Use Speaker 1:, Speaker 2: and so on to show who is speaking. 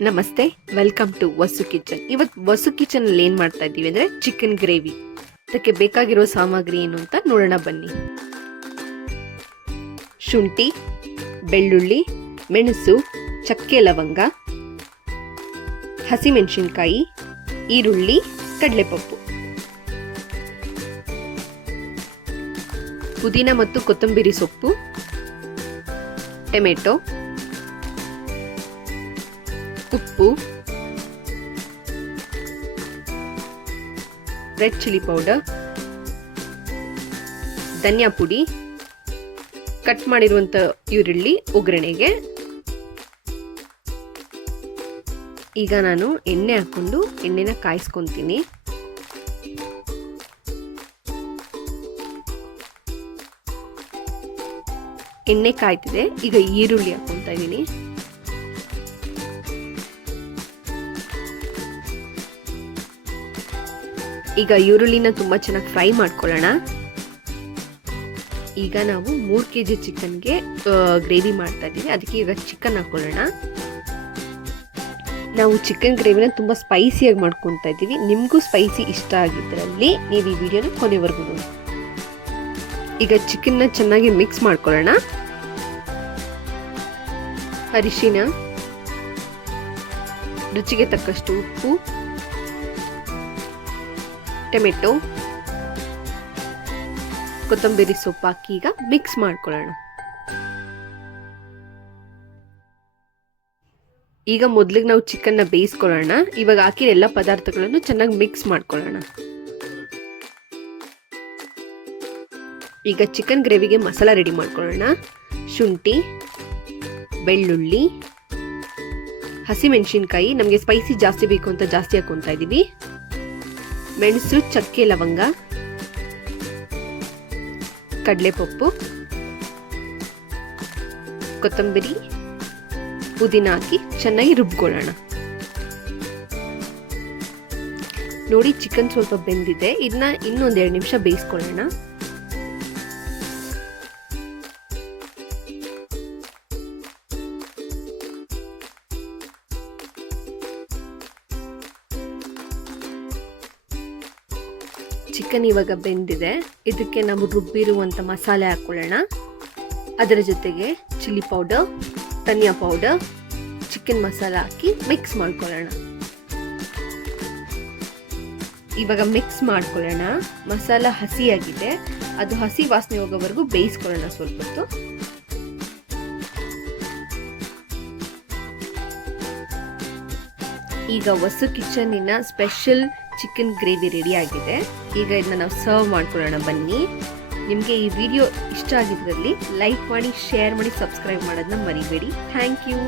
Speaker 1: ನಮಸ್ತೆ welcome to Vasu kitchen. ಇವತ್ತು ವಸು kitchen ಅಲ್ಲಿ ಏನ್ ಮಾಡ್ತಾ ಇದ್ದೀವಿ ಅಂದ್ರೆ ಚಿಕನ್ ಗ್ರೇವಿ ಅದಕ್ಕೆ ಬೇಕಾಗಿರೋ ಸಾಮಗ್ರಿ ಏನು ಅಂತ ನೋಡೋಣ ಬನ್ನಿ. ಶುಂಠಿ, ಬೆಳ್ಳುಳ್ಳಿ, ಮೆಣಸು, ಚಕ್ಕೆ ಲವಂಗ, ಹಸಿಮೆಣಸಿನ್ಕಾಯಿ, ಈರುಳ್ಳಿ, ಕಡಲೆಪಪ್ಪು. ಪುದೀನ ಮತ್ತು ಕೊತ್ತಂಬರಿ ಸೊಪ್ಪು, ಟೊಮೆಟೊ ಉಪ್ಪು, ರೆಡ್ ಚಿಲ್ಲಿ ಪೌಡರ್, ಧನಿಯಾ ಪುಡಿ, ಕಟ್ ಮಾಡಿರುವಂಥ ಈರುಳ್ಳಿ, ಒಗ್ಗರಣೆಗೆ. ಈಗ ನಾನು ಎಣ್ಣೆ ಹಾಕೊಂಡು ಎಣ್ಣೆನ ಕಾಯಿಸ್ಕೊಂತೀನಿ. ಎಣ್ಣೆ ಕಾಯ್ತಿದೆ, ಈಗ ಈರುಳ್ಳಿ ಹಾಕೊಂತ ಇದ್ದೀನಿ. ಈಗ ಈರುಳ್ಳಿನ ತುಂಬ ಚೆನ್ನಾಗಿ ಫ್ರೈ ಮಾಡ್ಕೊಳ್ಳೋಣ. ಈಗ ನಾವು ಮೂರು ಕೆ ಜಿ ಚಿಕನ್ಗೆ ಗ್ರೇವಿ ಮಾಡ್ತಾ ಇದ್ದೀವಿ. ಅದಕ್ಕೆ ಈಗ ಚಿಕನ್ ಹಾಕೊಳ್ಳೋಣ. ನಾವು ಚಿಕನ್ ಗ್ರೇವಿನ ತುಂಬ ಸ್ಪೈಸಿಯಾಗಿ ಮಾಡ್ಕೊತಾ ಇದ್ದೀವಿ. ನಿಮಗೂ ಸ್ಪೈಸಿ ಇಷ್ಟ ಆಗಿದ್ದರಲ್ಲಿ ನೀವು ಈ ವಿಡಿಯೋನ ಕೊನೆವರೆಗೂ ನೋಡಿ. ಈಗ ಚಿಕನ್ನ ಚೆನ್ನಾಗಿ ಮಿಕ್ಸ್ ಮಾಡ್ಕೊಳ್ಳೋಣ. ಅರಿಶಿನ, ರುಚಿಗೆ ತಕ್ಕಷ್ಟು ಉಪ್ಪು ಟೊಮೆಟೊ, ಕೊತ್ತಂಬರಿ ಸೊಪ್ಪು ಹಾಕಿ ಈಗ ಮಿಕ್ಸ್ ಮಾಡ್ಕೊಳ್ಳೋಣ. ಈಗ ಮೊದಲಿಗೆ ನಾವು ಚಿಕನ್ನ ಬೇಯಿಸ್ಕೊಳ್ಳೋಣ. ಇವಾಗ ಹಾಕಿದ ಎಲ್ಲ ಪದಾರ್ಥಗಳನ್ನು ಚೆನ್ನಾಗಿ ಮಿಕ್ಸ್ ಮಾಡ್ಕೊಳ್ಳೋಣ. ಈಗ ಚಿಕನ್ ಗ್ರೇವಿಗೆ ಮಸಾಲ ರೆಡಿ ಮಾಡ್ಕೊಳ್ಳೋಣ. ಶುಂಠಿ, ಬೆಳ್ಳುಳ್ಳಿ, ಹಸಿಮೆಣಸಿನ್ಕಾಯಿ. ನಮಗೆ ಸ್ಪೈಸಿ ಜಾಸ್ತಿ ಬೇಕು ಅಂತ ಜಾಸ್ತಿ ಹಾಕೊತಾ ಇದ್ದೀವಿ ಮೆಣಸು, ಚಕ್ಕೆ, ಲವಂಗ, ಕಡಲೆಪಪ್ಪು, ಕೊತ್ತಂಬರಿ, ಪುದೀನ ಹಾಕಿ ಚೆನ್ನಾಗಿ ರುಬ್ಕೊಳ್ಳೋಣ. ನೋಡಿ, ಚಿಕನ್ ಸ್ವಲ್ಪ ಬೆಂದಿದೆ. ಇದನ್ನ ಇನ್ನೊಂದು ಎರಡು ನಿಮಿಷ ಬೇಯಿಸ್ಕೊಳ್ಳೋಣ. ಚಿಕನ್ ಇವಾಗ ಬೆಂದಿದೆ. ಇದಕ್ಕೆ ನಾವು ರುಬ್ಬಿರುವಂಥ ಮಸಾಲೆ ಹಾಕ್ಕೊಳ್ಳೋಣ ಅದರ ಜೊತೆಗೆ ಚಿಲ್ಲಿ ಪೌಡರ್, ಧನಿಯಾ ಪೌಡರ್, ಚಿಕನ್ ಮಸಾಲ ಹಾಕಿ ಮಿಕ್ಸ್ ಮಾಡ್ಕೊಳ್ಳೋಣ. ಇವಾಗ ಮಿಕ್ಸ್ ಮಾಡ್ಕೊಳ್ಳೋಣ. ಮಸಾಲ ಹಸಿಯಾಗಿದೆ. ಅದು ಹಸಿ ವಾಸನೆ ಹೋಗೋವರೆಗೂ ಬೇಯಿಸ್ಕೊಳ್ಳೋಣ ಸ್ವಲ್ಪ ಹೊತ್ತು. ಈಗ ಹೊಸ ಕಿಚನ್ನಿನ ಸ್ಪೆಷಲ್ ಚಿಕನ್ ಗ್ರೇವಿ ರೆಡಿ ಆಗಿದೆ. ಈಗ ಇದನ್ನ ನಾವು ಸರ್ವ್ ಮಾಡ್ಕೊಳ್ಳೋಣ. ಬನ್ನಿ. ನಿಮಗೆ ಈ ವಿಡಿಯೋ ಇಷ್ಟ ಆಗಿದ್ದರಲ್ಲಿ ಲೈಕ್ ಮಾಡಿ ಶೇರ್ ಮಾಡಿ ಸಬ್ಸ್ಕ್ರೈಬ್ ಮಾಡೋದನ್ನ ಮರಿಬೇಡಿ. Thank you